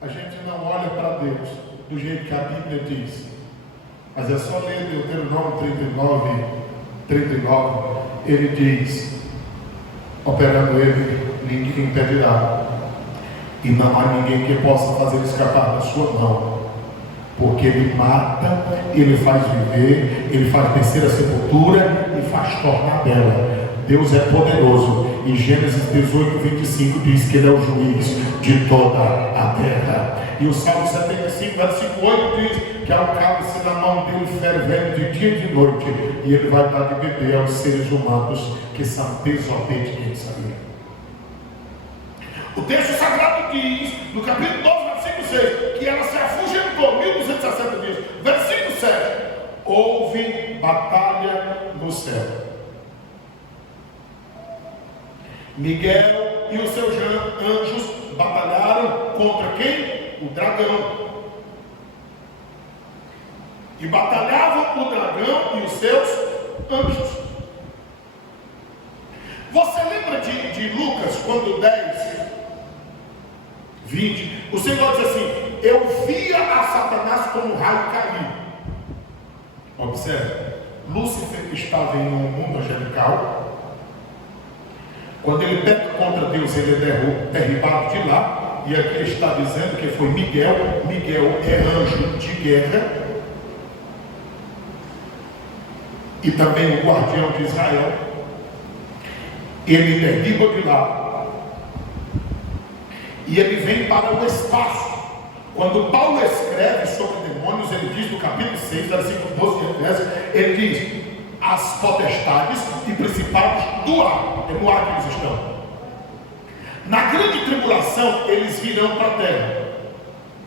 A gente não olha para Deus do jeito que a Bíblia diz. Mas é só ler Deuteronômio 39, ele diz: operando ele, ninguém impedirá, e não há ninguém que possa fazer escapar da sua mão, porque ele mata, ele faz viver, ele faz descer a sepultura e faz tornar bela. Deus é poderoso, e Gênesis 18:25 diz que ele é o juiz de toda a terra. E o Salmo 75, versículo 8 diz que há um cálice na mão dele fervendo de dia e de noite, e ele vai dar de beber aos seres humanos que são desobedientes a ele. O texto sagrado diz, no capítulo 12, versículo 6, que ela se afugentou 1260 dias. Versículo 7: houve batalha no céu. Miguel e os seus anjos batalharam contra quem? O dragão. E batalhavam o dragão e os seus anjos. Você lembra de Lucas, quando 10, 20, o Senhor diz assim: eu via a Satanás como um raio cair. Observe, Lúcifer estava em um mundo angelical. Quando ele peca contra Deus, ele é derribado de lá. E aqui está dizendo que foi Miguel. Miguel é anjo de guerra e também o guardião de Israel. Ele derriba de lá e ele vem para o espaço. Quando Paulo escreve sobre demônios, ele diz no capítulo 6, versículo 12 de Efésios, ele diz: as potestades e principados do ar. É no ar que eles estão. Na grande tribulação, eles virão para a terra.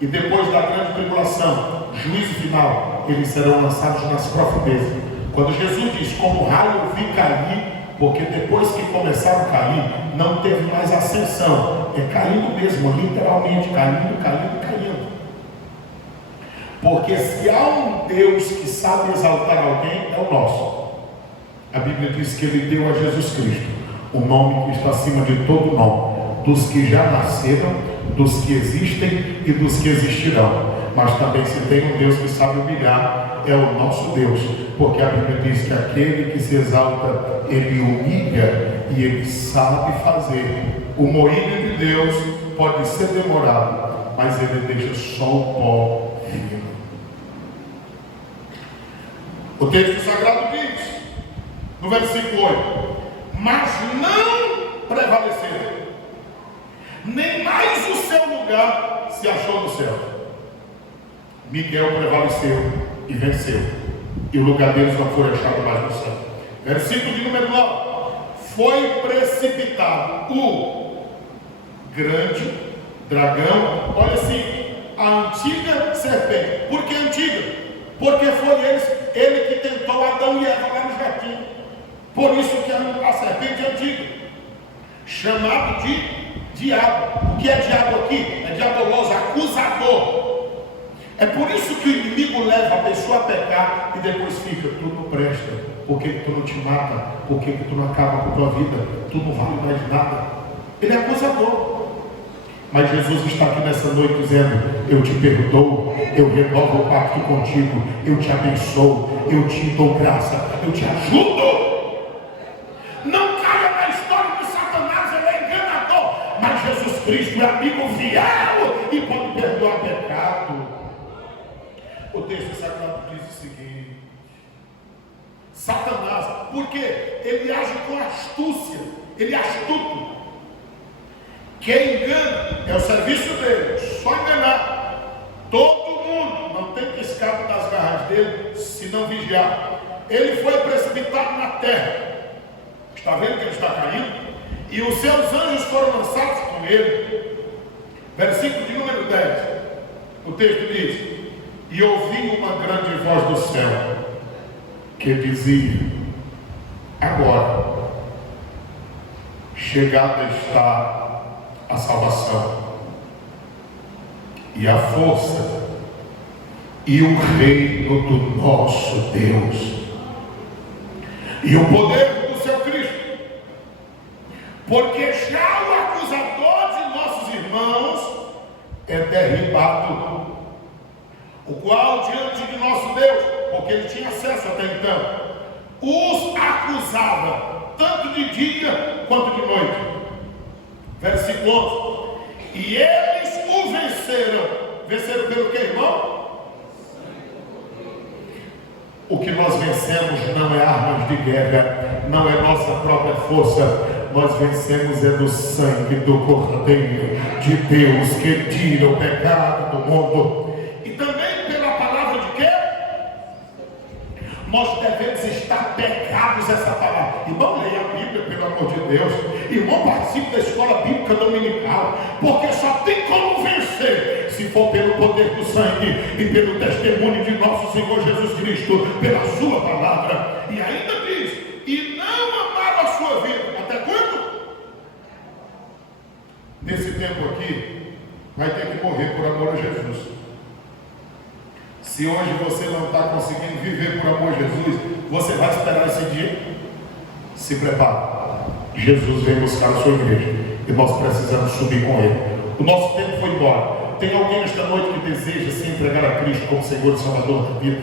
E depois da grande tribulação, juízo final, eles serão lançados nas profundezas. Quando Jesus diz: como raio eu vi cair, porque depois que começaram a cair, não teve mais ascensão. É caindo mesmo, literalmente, caindo. Porque se há um Deus que sabe exaltar alguém, é o nosso. A Bíblia diz que ele deu a Jesus Cristo o nome que está acima de todo nome, dos que já nasceram, dos que existem e dos que existirão. Mas também se tem um Deus que sabe humilhar, é o nosso Deus, porque a Bíblia diz que aquele que se exalta, ele humilha, e ele sabe fazer. O moinho de Deus pode ser demorado, mas ele deixa só o pó fino. O texto sagrado diz, no versículo 8: mas não prevaleceram, nem mais o seu lugar se achou no céu. Miguel prevaleceu e venceu, e o lugar deles não foi achado mais no céu. Versículo de número 9: foi precipitado o grande dragão, olha assim, a antiga serpente. Por que antiga? Porque foi ele que tentou Adão e Eva lá no jardim. Por isso que a serpente é antiga, chamado de diabo. O que é diabo aqui? É diaboloso, acusador. É por isso que o inimigo leva a pessoa a pecar e depois fica: tu não presta, porque tu não te mata, porque tu não acaba com a tua vida, tu não vale mais nada. Ele é acusador. Mas Jesus está aqui nessa noite dizendo: eu te perdoo, eu renovo o pacto contigo, eu te abençoo, eu te dou graça, eu te ajudo. Não caia na história de Satanás, ele é enganador, mas Jesus Cristo é amigo fiel e pode perdoar pecado. O texto sagrado diz o seguinte: Satanás, porque ele age com astúcia, ele é astuto. Quem engana é o serviço dele, só enganar. Todo mundo não tem que escapar das garras dele se não vigiar. Ele foi precipitado na terra. Está vendo que ele está caindo? E os seus anjos foram lançados com ele. Versículo de número 10. O texto diz: e ouvi uma grande voz do céu que dizia: agora chegada está a salvação e a força e o reino do nosso Deus e o poder do seu Cristo, porque já o acusador de nossos irmãos é derribado, o qual diante de nosso Deus, porque ele tinha acesso até então, os acusava tanto de dia quanto de noite. Versículo 11: e eles o venceram pelo que, irmão? O que nós vencemos não é armas de guerra, não é nossa própria força. Nós vencemos é no sangue do Cordeiro de Deus, que tira o pecado do mundo. E também pela palavra de quê? Nós devemos estar pegados a essa palavra. Irmão, leia a Bíblia, pelo amor de Deus. Irmão, participe da escola bíblica dominical, porque só tem como vencer se for pelo poder do sangue e pelo testemunho de nosso Senhor Jesus Cristo, pela sua palavra. E ainda diz: e não amar a sua vida. Até quando? Nesse tempo aqui, vai ter que morrer por amor a Jesus. Se hoje você não está conseguindo viver por amor a Jesus, você vai esperar esse dia? Se prepare. Jesus vem buscar a sua igreja e nós precisamos subir com ele. O nosso tempo foi embora. Tem alguém esta noite que deseja se entregar a Cristo como Senhor e Salvador da vida?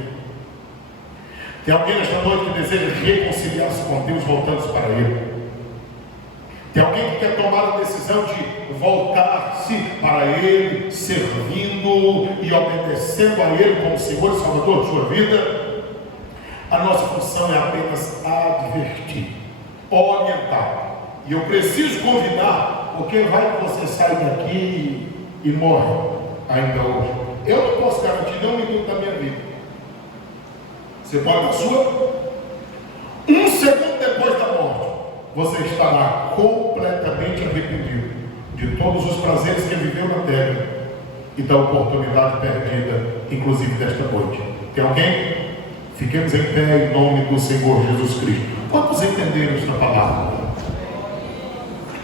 Tem alguém esta noite que deseja reconciliar-se com Deus, voltando-se para Ele? Tem alguém que quer tomar a decisão de voltar-se para Ele, servindo e obedecendo a Ele como Senhor e Salvador de sua vida? A nossa função é apenas advertir, orientar. E eu preciso convidar, porque vai que você sai daqui e morre ainda hoje. Eu não posso garantir nem um minuto da minha vida. Você pode a sua? Um segundo depois da morte, você estará completamente arrependido de todos os prazeres que viveu na terra e da oportunidade perdida, inclusive desta noite. Tem alguém? Fiquemos em pé em nome do Senhor Jesus Cristo. Quantos entenderam esta palavra?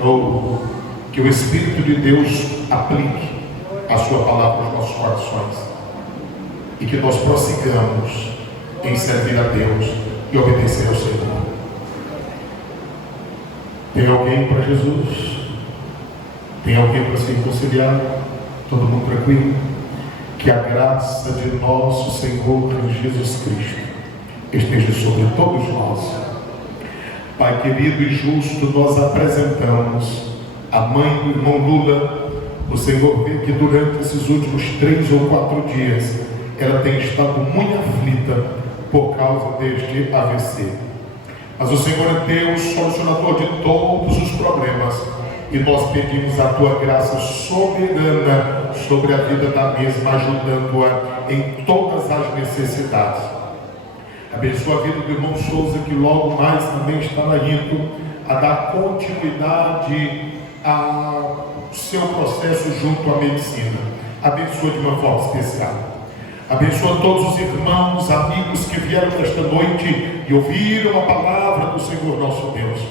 Ou que o Espírito de Deus aplique a sua palavra aos nossos corações e que nós prossigamos em servir a Deus e obedecer ao Senhor. Tem alguém para Jesus? Tem alguém para se reconciliar? Todo mundo tranquilo? Que a graça de nosso Senhor Jesus Cristo esteja sobre todos nós. Pai querido e justo, nós apresentamos a mãe do irmão Lula. O Senhor vê que durante esses últimos 3 ou 4 dias ela tem estado muito aflita por causa deste AVC. Mas o Senhor é Deus, solucionador de todos os problemas, e nós pedimos a tua graça soberana sobre a vida da mesma, ajudando-a em todas as necessidades. Abençoa a vida do irmão Souza, que logo mais também estará indo a dar continuidade ao seu processo junto à medicina. Abençoa de uma forma especial. Abençoa todos os irmãos, amigos que vieram nesta noite e ouviram a palavra do Senhor nosso Deus.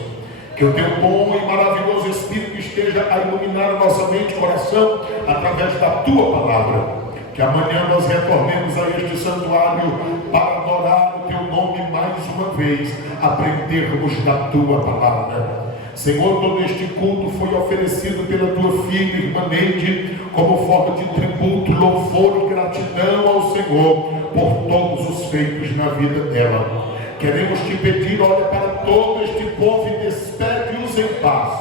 Que o teu bom e maravilhoso Espírito esteja a iluminar a nossa mente e coração através da tua palavra. Que amanhã nós retornemos a este santuário para adorar o teu nome mais uma vez, aprendermos da tua palavra. Senhor, todo este culto foi oferecido pela tua filha, irmã Neide, como forma de tributo, louvor e gratidão ao Senhor por todos os feitos na vida dela. Queremos te pedir, olha para todo este povo e despede-os em paz,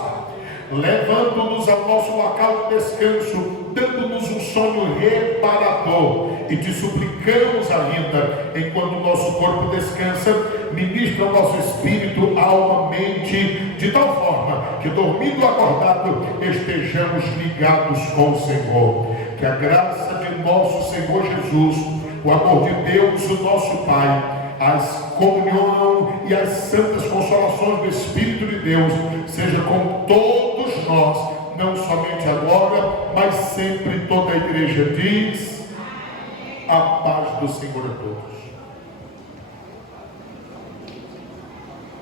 levando-nos ao nosso local de descanso, dando-nos um sono reparador, e te suplicamos ainda, enquanto o nosso corpo descansa, ministra o nosso espírito, alma, mente, de tal forma que dormindo acordado estejamos ligados com o Senhor. Que a graça de nosso Senhor Jesus, o amor de Deus, o nosso Pai, a comunhão e as santas consolações do Espírito de Deus seja com todos nós, não somente agora, mas sempre. Toda a igreja diz: a paz do Senhor a todos.